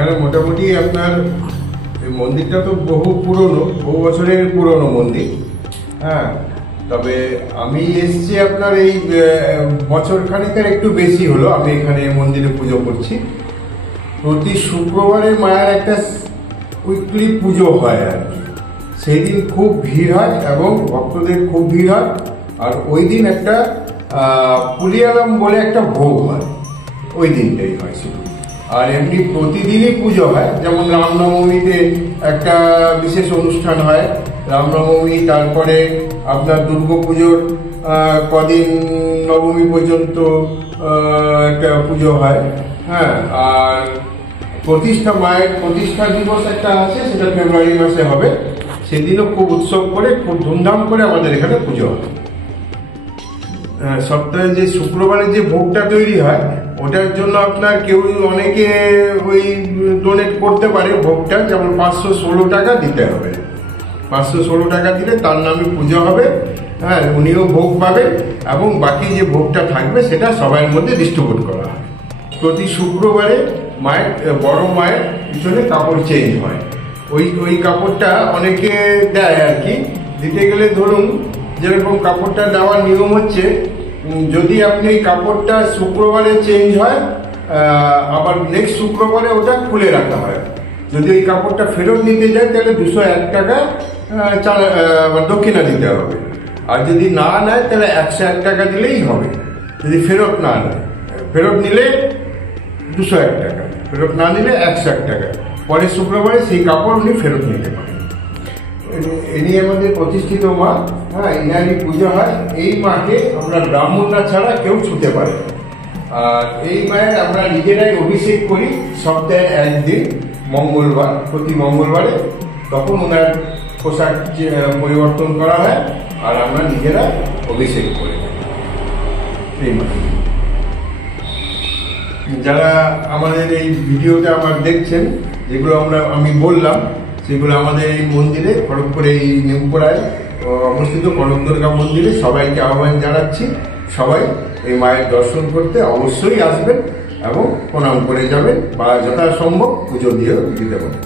এখানে মোটামুটি আপনার এই মন্দিরটা তো বহু পুরনো, বহু বছরের পুরনো মন্দির। হ্যাঁ, তবে আমি এসছি আপনার এই বছর খানিকের একটু বেশি হলো আমি এখানে মন্দিরে পুজো করছি। প্রতি শুক্রবারে মায়ের একটা উইকলি পুজো হয় আর কি। সেই দিন খুব ভিড় হয় এবং ভক্তদের খুব ভিড় হয়। আর ওই দিন একটা পুলিয়ালাম বলে একটা ভোগ হয়, ওই দিনটাই হয় শুধু। আর এমনি প্রতিদিনই পুজো হয়, যেমন রামনবমীতে একটা বিশেষ অনুষ্ঠান হয়, রামনবমী, তারপরে আপনার দুর্গা পুজোর কদিন নবমী পর্যন্ত একটা পুজো হয়। হ্যাঁ, আর মায়ের প্রতিষ্ঠা দিবস একটা আছে, সেটা ফেব্রুয়ারি মাসে হবে। সেদিনও খুব উৎসব করে, খুব ধুমধাম করে আমাদের এখানে পুজো হয়। সপ্তাহে যে শুক্রবারে যে ভোগটা তৈরি হয়, ওটার জন্য আপনার অনেকে ওই ডোনেট করতে পারে ভোগটা, যেমন 516 টাকা দিতে হবে। 516 টাকা দিলে তার নামে পুজো হবে। হ্যাঁ, উনিও ভোগ পাবেন এবং বাকি যে ভোগটা থাকবে সেটা সবার মধ্যে ডিস্ট্রিবিউট করা হয়। প্রতি শুক্রবারে বড় মায়ের পিছনে কাপড় চেঞ্জ হয়। ওই কাপড়টা অনেকে দেয় আর কি। দিতে গেলে ধরুন যেরকম কাপড়টা দেওয়ার নিয়ম হচ্ছে, যদি আপনি এই কাপড়টা শুক্রবারে চেঞ্জ হয়, আবার নেক্সট শুক্রবারে ওটা খুলে রাখা হয়। যদি ওই কাপড়টা ফেরত নিতে যায় তাহলে 201 টাকা দক্ষিণা দিতে হবে। আর যদি না নেয় তাহলে 101 টাকা দিলেই হবে। যদি ফেরত না নেয়, ফেরত নিলে 201 টাকা, ফেরত না নিলে 101 টাকা। পরের শুক্রবারে সেই কাপড় উনি ফেরত নিতে পারেন। ইনি আমাদের প্রতিষ্ঠিত মা। হ্যাঁ, ইনারই পুজো হয়। এই মাকে আমরা ব্রাহ্মণরা ছাড়া কেউ ছুতে পারে না। আর এই মায়ের আমরা নিজেরাই অভিষেক করি সপ্তাহে একদিন, মঙ্গলবার, প্রতি মঙ্গলবারে। তখন ওনার পোশাক পরিবর্তন করা হয় আর আমরা নিজেরা অভিষেক করি এই মা। যারা আমাদের এই ভিডিওটা দেখছেন, যেগুলো আমি বললাম, সেগুলো আমাদের এই মন্দিরে, খড়গপুরে এই নেমপুরায় অবস্থিত কনক দুর্গা মন্দিরে সবাইকে আহ্বান জানাচ্ছি। সবাই এই মায়ের দর্শন করতে অবশ্যই আসবেন এবং প্রণাম করে যাবেন, বা যথাসম্ভব পুজো দিয়েও দিতে পারেন।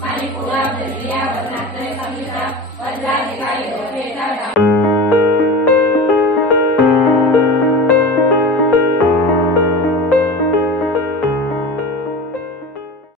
Manipura, Belia, Vanatra, Samhita,